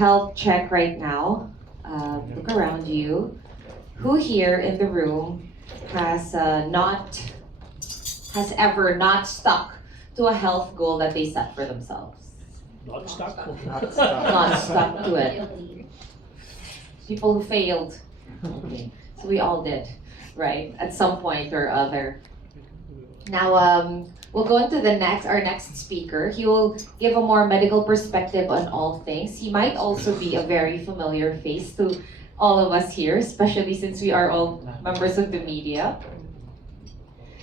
health check right now. Look around you. Who here in the room has ever not stuck to a health goal that they set for themselves? Not stuck. Not stuck to it. People who failed. Okay. So we all did, right? At some point or other. Now, we'll go into our next speaker. He will give a more medical perspective on all things. He might also be a very familiar face to all of us here, especially since we are all members of the media.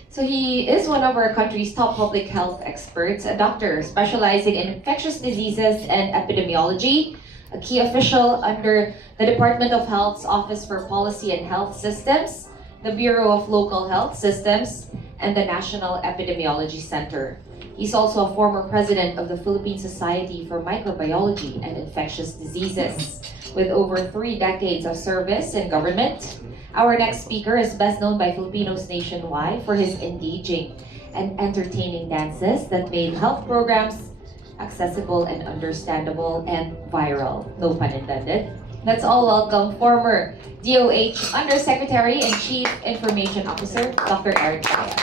So he is one of our country's top public health experts, a doctor specializing in infectious diseases and epidemiology, a key official under the Department of Health's Office for Policy and Health Systems, the Bureau of Local Health Systems, and the National Epidemiology Center. He's also a former president of the Philippine Society for Microbiology and Infectious Diseases, with over 3 decades of service in government. Our next speaker is best known by Filipinos nationwide for his engaging and entertaining dances that made health programs accessible and understandable and viral. No pun intended. Let's all welcome former DOH Undersecretary and Chief Information Officer, Dr. Eric Chaya.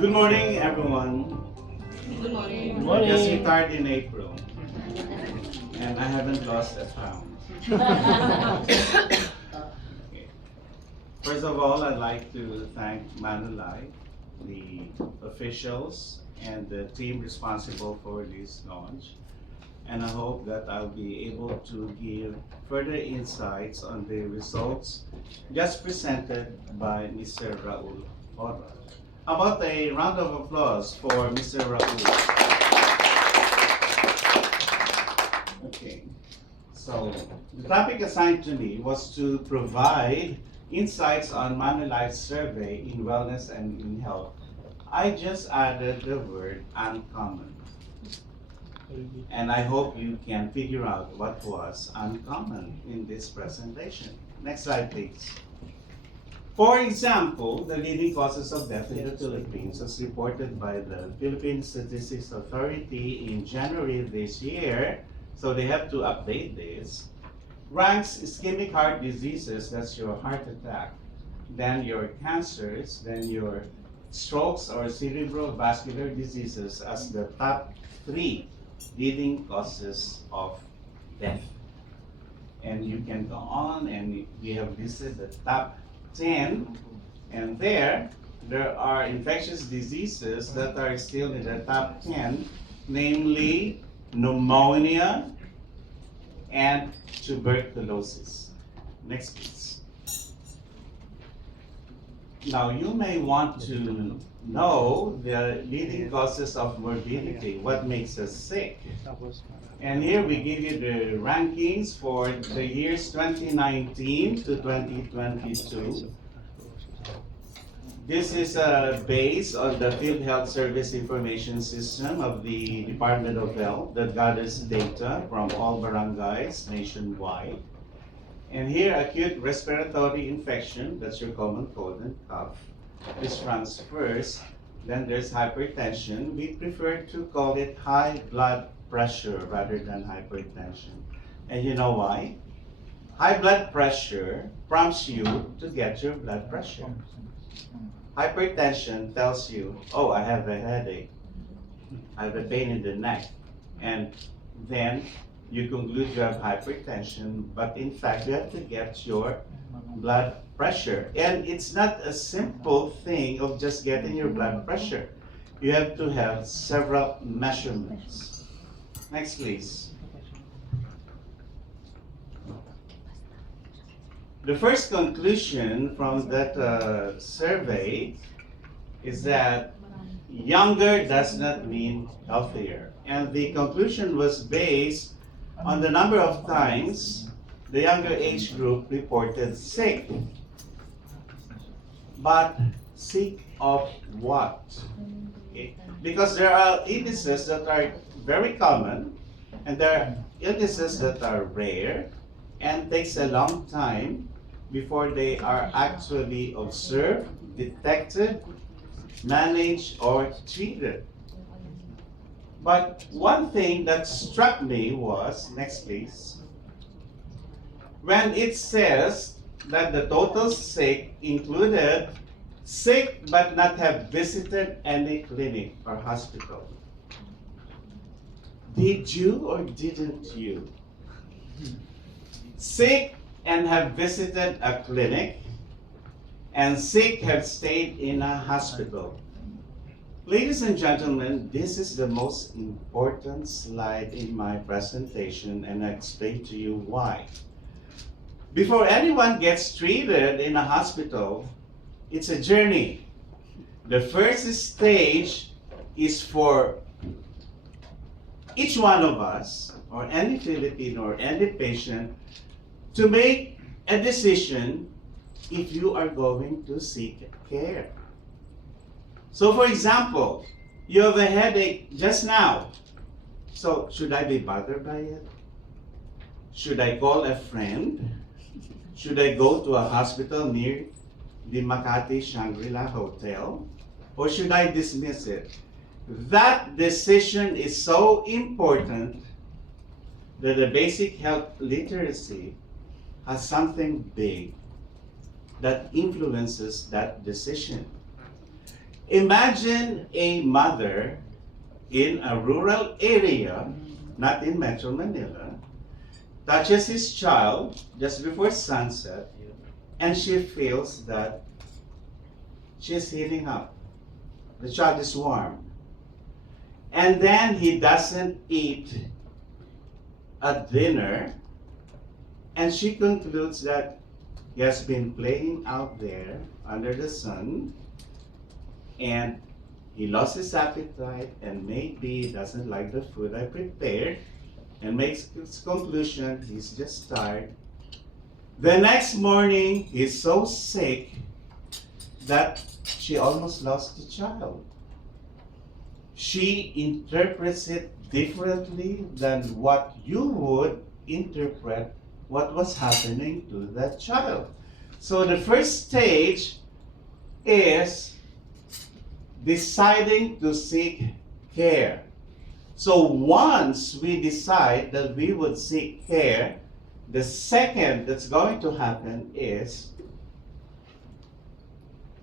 Good morning, everyone. Good morning. Good morning. I just retired in April, and I haven't lost a pound. Okay. First of all, I'd like to thank Manulife, the officials, and the team responsible for this launch. And I hope that I'll be able to give further insights on the results just presented by Mr. Raul Ora. How about a round of applause for Mr. Raul? Okay, so the topic assigned to me was to provide insights on Manulife's survey in wellness and in health. I just added the word uncommon. And I hope you can figure out what was uncommon in this presentation. Next slide, please. For example, the leading causes of death in the Philippines, as reported by the Philippine Statistics Authority in January this year, so they have to update this, ranks ischemic heart diseases, that's your heart attack, then your cancers, then your strokes or cerebrovascular diseases as the top 3 leading causes of death. And you can go on, and we have listed the top 10, and there are infectious diseases that are still in the top 10, namely pneumonia and tuberculosis. Next, please. Now, you may want to know the leading causes of morbidity, what makes us sick. And here we give you the rankings for the years 2019 to 2022. This is based on the Field Health Service Information System of the Department of Health that gathers data from all barangays nationwide. And here, acute respiratory infection, that's your common cold and cough. This ranks first. Then there's hypertension. We prefer to call it high blood pressure rather than hypertension. And you know why? High blood pressure prompts you to get your blood pressure. Hypertension tells you, oh, I have a headache, I have a pain in the neck, and then you conclude you have hypertension, but in fact you have to get your blood pressure. And it's not a simple thing of just getting your blood pressure. You have to have several measurements. Next, please. The first conclusion from that survey is that younger does not mean healthier. And the conclusion was based on the number of times the younger age group reported sick. But sick of what? Okay. Because there are illnesses that are very common, and there are illnesses that are rare, and takes a long time before they are actually observed, detected, managed, or treated. But one thing that struck me was, next please, when it says that the total sick included sick but not have visited any clinic or hospital. Did you or didn't you? Sick and have visited a clinic, and sick have stayed in a hospital. Ladies and gentlemen, this is the most important slide in my presentation, and I explain to you why. Before anyone gets treated in a hospital, it's a journey. The first stage is for each one of us, or any Filipino or any patient, to make a decision if you are going to seek care. So for example, you have a headache just now. So should I be bothered by it? Should I call a friend? Should I go to a hospital near the Makati Shangri-La Hotel? Or should I dismiss it? That decision is so important that the basic health literacy has something big that influences that decision. Imagine a mother in a rural area, not in Metro Manila, touches his child just before sunset, and she feels that she's heating up. The child is warm. And then he doesn't eat at dinner, and she concludes that he has been playing out there under the sun, and he lost his appetite, and maybe doesn't like the food I prepared, and makes his conclusion he's just tired. The next morning, he's so sick that she almost lost the child. She interprets it differently than what you would interpret what was happening to that child. So the first stage is deciding to seek care. So once we decide that we would seek care, the second that's going to happen is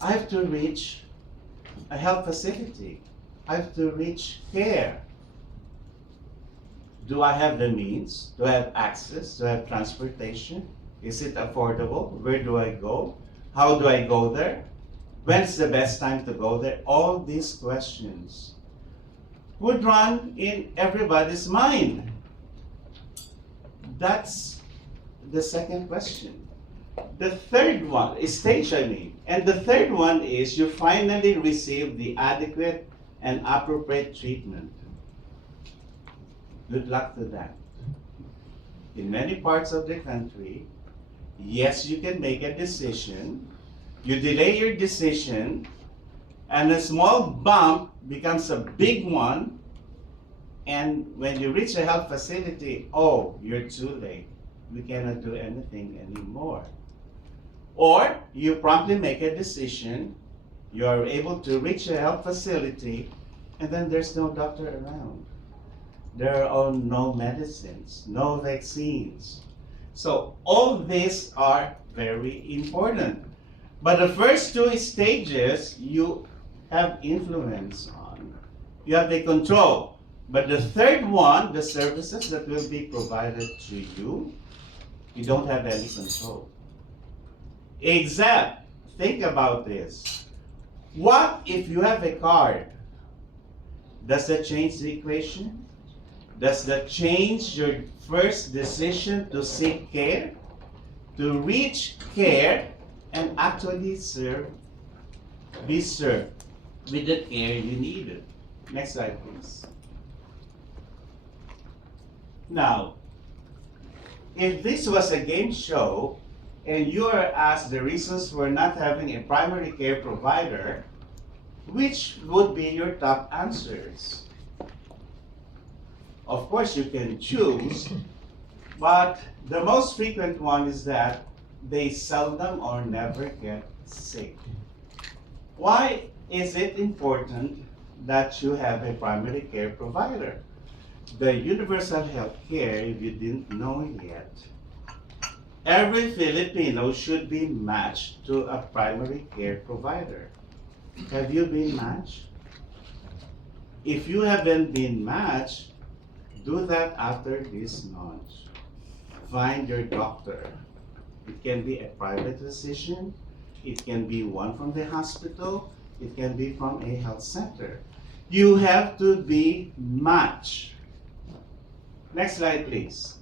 I have to reach a health facility. I have to reach care. Do I have the means? Do I have access? Do I have transportation? Is it affordable? Where do I go? How do I go there? When's the best time to go there? All these questions would run in everybody's mind. That's the second question. The third one is stage, and the third one is you finally receive the adequate and appropriate treatment. Good luck to that. In many parts of the country, yes, you can make a decision. You delay your decision, and a small bump becomes a big one. And when you reach a health facility, oh, you're too late. We cannot do anything anymore. Or you promptly make a decision, you are able to reach a health facility, and then there's no doctor around. There are no medicines, no vaccines. So all these are very important. But the first two stages you have influence on. You have the control. But the third one, the services that will be provided to you, you don't have any control. Except, think about this. What if you have a card? Does that change the equation? Does that change your first decision to seek care? To reach care and actually be served with the care you needed. Next slide, please. Now, if this was a game show and you are asked the reasons for not having a primary care provider, which would be your top answers? Of course, you can choose But the most frequent one is that they seldom or never get sick. Why is it important that you have a primary care provider? The universal health care, if you didn't know yet, every Filipino should be matched to a primary care provider. Have you been matched? If you haven't been matched, do that after this launch. Find your doctor. It can be a private physician, it can be one from the hospital, it can be from a health center. You have to be matched. Next slide, please.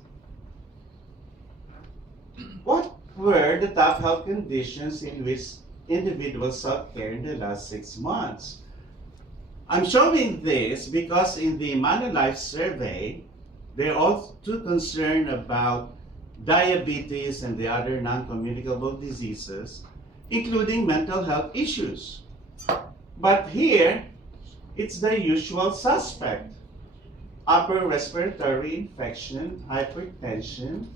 What were the top health conditions in which individuals sought care in the last 6 months? I'm showing this because in the Manulife survey, they're all too concerned about diabetes and the other non-communicable diseases, including mental health issues. But here, it's the usual suspect: upper respiratory infection, hypertension,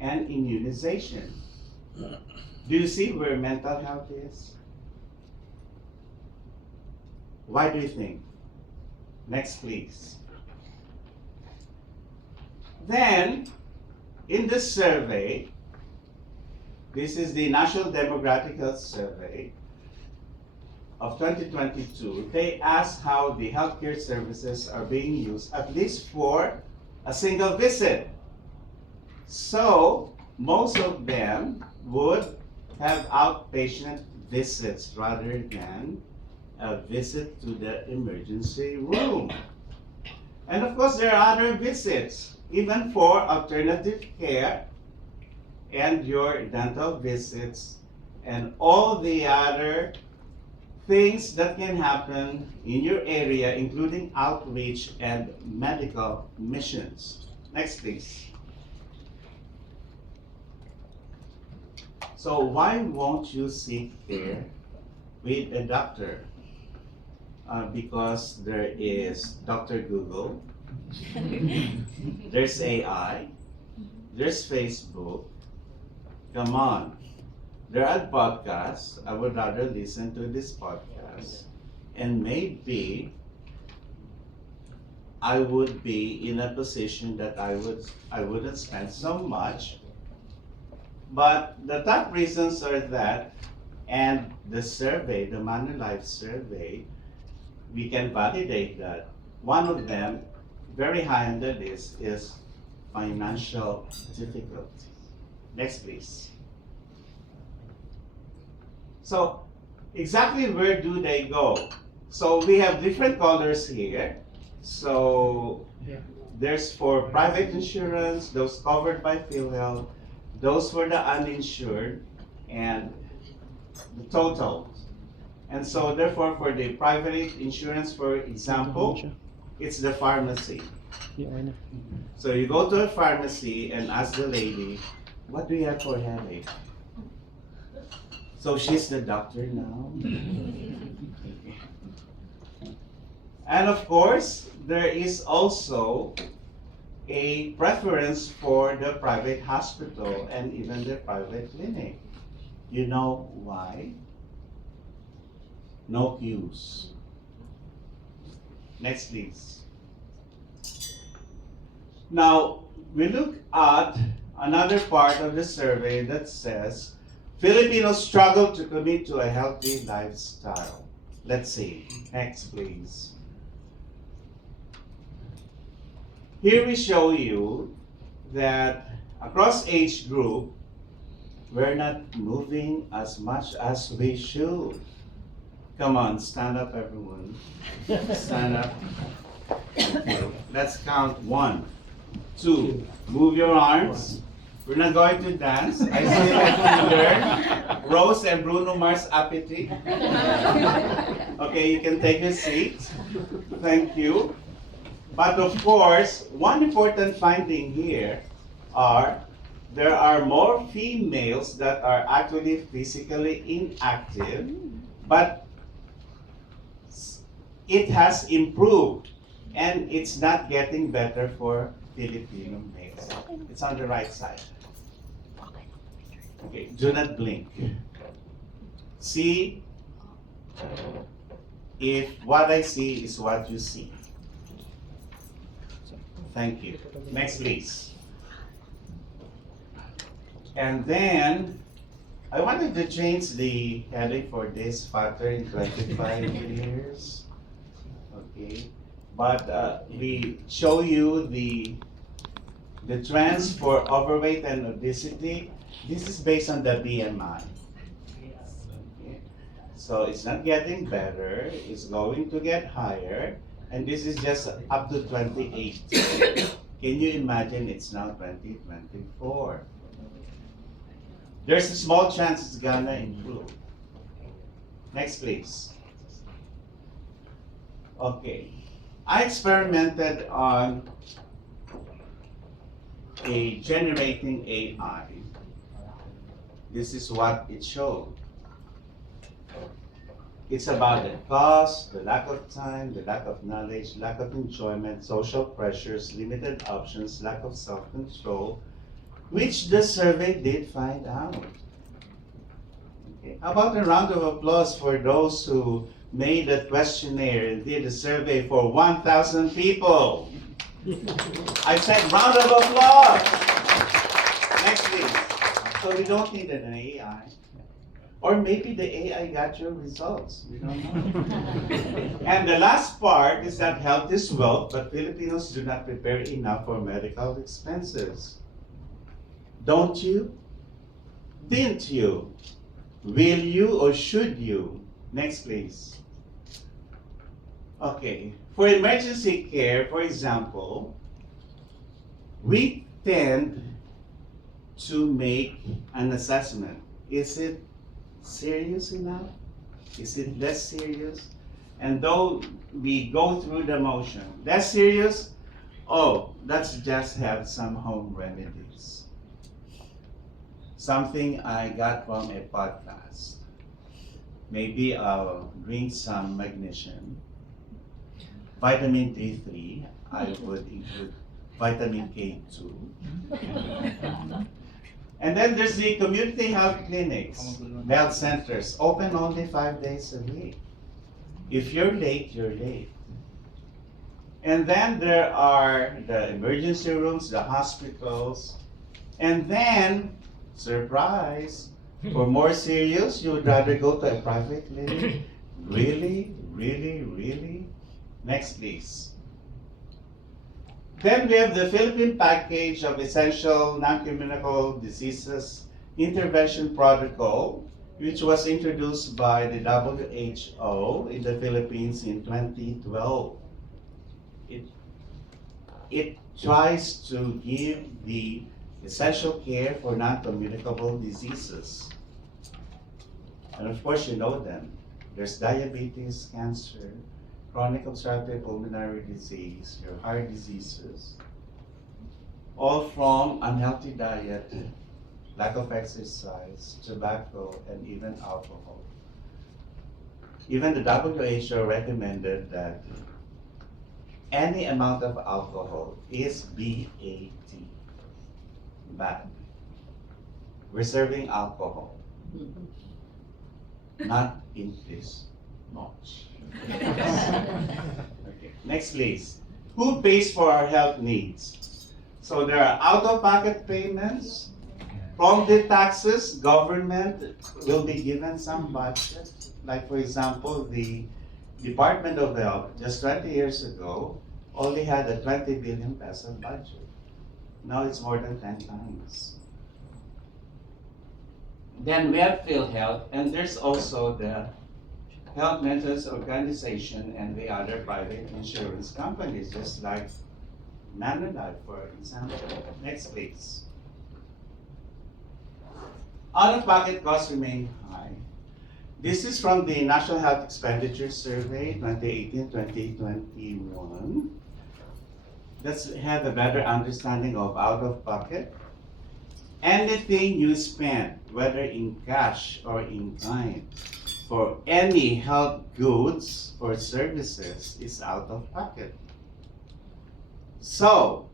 and immunization. Do you see where mental health is? Why do you think? Next, please. Then, in this survey, this is the National Demographic Health Survey of 2022, they asked how the healthcare services are being used, at least for a single visit. So, most of them would have outpatient visits rather than a visit to the emergency room. And of course, there are other visits, even for alternative care and your dental visits and all the other things that can happen in your area, including outreach and medical missions. Next, please. So why won't you seek care with a doctor? Because there is Dr. Google, there's AI, there's Facebook. Come on. There are podcasts. I would rather listen to this podcast. And maybe I would be in a position that I wouldn't spend so much. But the top reasons are that, and the survey, the Manulife survey, we can validate that. One of them, very high on the list, is financial difficulty. Next, please. So, exactly where do they go? So we have different colors here. So there's for private insurance, those covered by PhilHealth, those for the uninsured, and the total. And so therefore for the private insurance, for example, it's the pharmacy. So you go to a pharmacy and ask the lady, what do you have for headache? So she's the doctor now. And of course, there is also a preference for the private hospital and even the private clinic. You know why? No queues. Next, please. Now, we look at another part of the survey that says Filipinos struggle to commit to a healthy lifestyle. Let's see. Next, please. Here we show you that across age group, we're not moving as much as we should. Come on, stand up, everyone. Stand up. Okay. Let's count 1, 2. Move your arms. We're not going to dance. I still have to learn Rose and Bruno Mars appetite. Okay, you can take a seat. Thank you. But of course, one important finding here are there are more females that are actually physically inactive, but it has improved and it's not getting better for Filipino males. It's on the right side. Okay, do not blink. See if what I see is what you see. Thank you. Next, please. And then I wanted to change the heading for this factor in 25 years. Okay, but we show you the trends for overweight and obesity. This is based on the BMI. Okay. So it's not getting better, it's going to get higher, and this is just up to 28. Can you imagine it's now 2024? There's a small chance it's gonna improve. Next, please. Okay. I experimented on a generating AI. This is what it showed. It's about the cost, the lack of time, the lack of knowledge, lack of enjoyment, social pressures, limited options, lack of self-control, which the survey did find out. Okay. How about a round of applause for those who made a questionnaire and did a survey for 1,000 people? I said round of applause. Next, please. So we don't need an AI. Or maybe the AI got your results. We don't know. And the last part is that health is wealth, but Filipinos do not prepare enough for medical expenses. Don't you? Didn't you? Will you or should you? Next, please. Okay. For emergency care, for example, we tend to make an assessment. Is it serious enough? Is it less serious? And though we go through the motion, less serious, oh, let's just have some home remedies. Something I got from a podcast. Maybe I'll drink some magnesium. Vitamin D3, I would include vitamin K2. And then there's the community health clinics, health centers, open only 5 days a week. If you're late, you're late. And then there are the emergency rooms, the hospitals. And then, surprise, for more serious, you would rather go to a private clinic? Really? Really? Really? Next, please. Then we have the Philippine Package of Essential Non-Communicable Diseases Intervention Protocol, which was introduced by the WHO in the Philippines in 2012. It tries to give the essential care for non-communicable diseases. And of course, you know them. There's diabetes, cancer, chronic obstructive pulmonary disease, your heart diseases, all from unhealthy diet, lack of exercise, tobacco, and even alcohol. Even the WHO recommended that any amount of alcohol is BAT, bad. We're serving alcohol, not in this much. Okay. Next, please. Who pays for our health needs? So there are out-of-pocket payments. From the taxes, government will be given some budget. Like, for example, the Department of Health, just 20 years ago, only had a 20 billion peso budget. Now it's more than 10 times. Then we have PhilHealth, and there's also the Health Maintenance Organization and the other private insurance companies, just like Manulife, for example. Next, please. Out-of-pocket costs remain high. This is from the National Health Expenditure Survey 2018-2021. Let's have a better understanding of out-of-pocket. Anything you spend, whether in cash or in kind, for any health goods or services is out of pocket. So,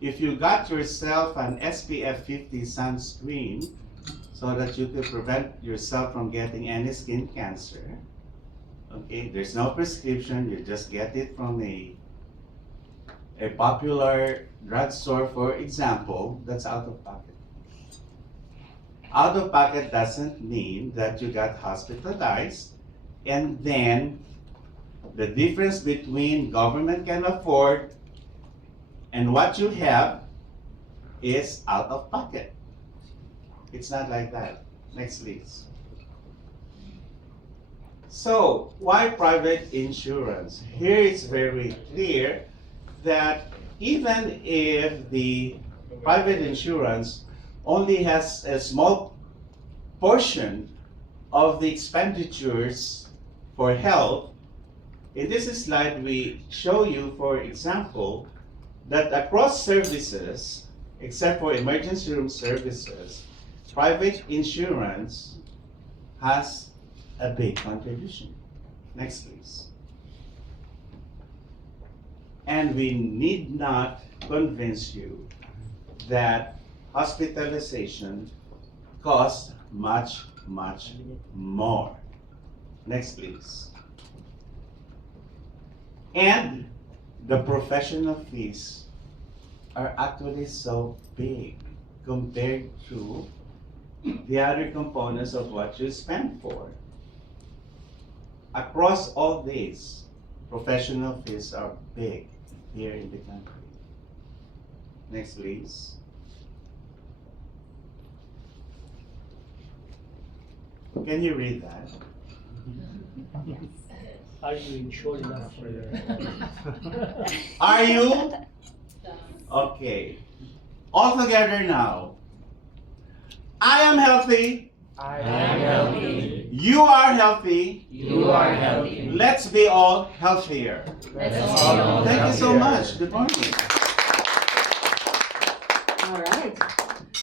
if you got yourself an SPF 50 sunscreen so that you could prevent yourself from getting any skin cancer, okay, there's no prescription, you just get it from a popular drugstore, for example, that's out of pocket. Out of pocket doesn't mean that you got hospitalized, and then the difference between government can afford and what you have is out of pocket. It's not like that. Next, please. So, why private insurance? Here it's very clear that even if the private insurance only has a small portion of the expenditures for health, in this slide we show you, for example, that across services, except for emergency room services, private insurance has a big contribution. Next, please. And we need not convince you that hospitalization costs much, much more. Next, please. And the professional fees are actually so big compared to the other components of what you spend for. Across all these, professional fees are big here in the country. Next, please. Can you read that? Are you insured enough for your? Are you? Okay. All together now. I am healthy. I am healthy. You are healthy. You are healthy. Let's be all healthier. Let's all Thank you so much. Good morning. All right.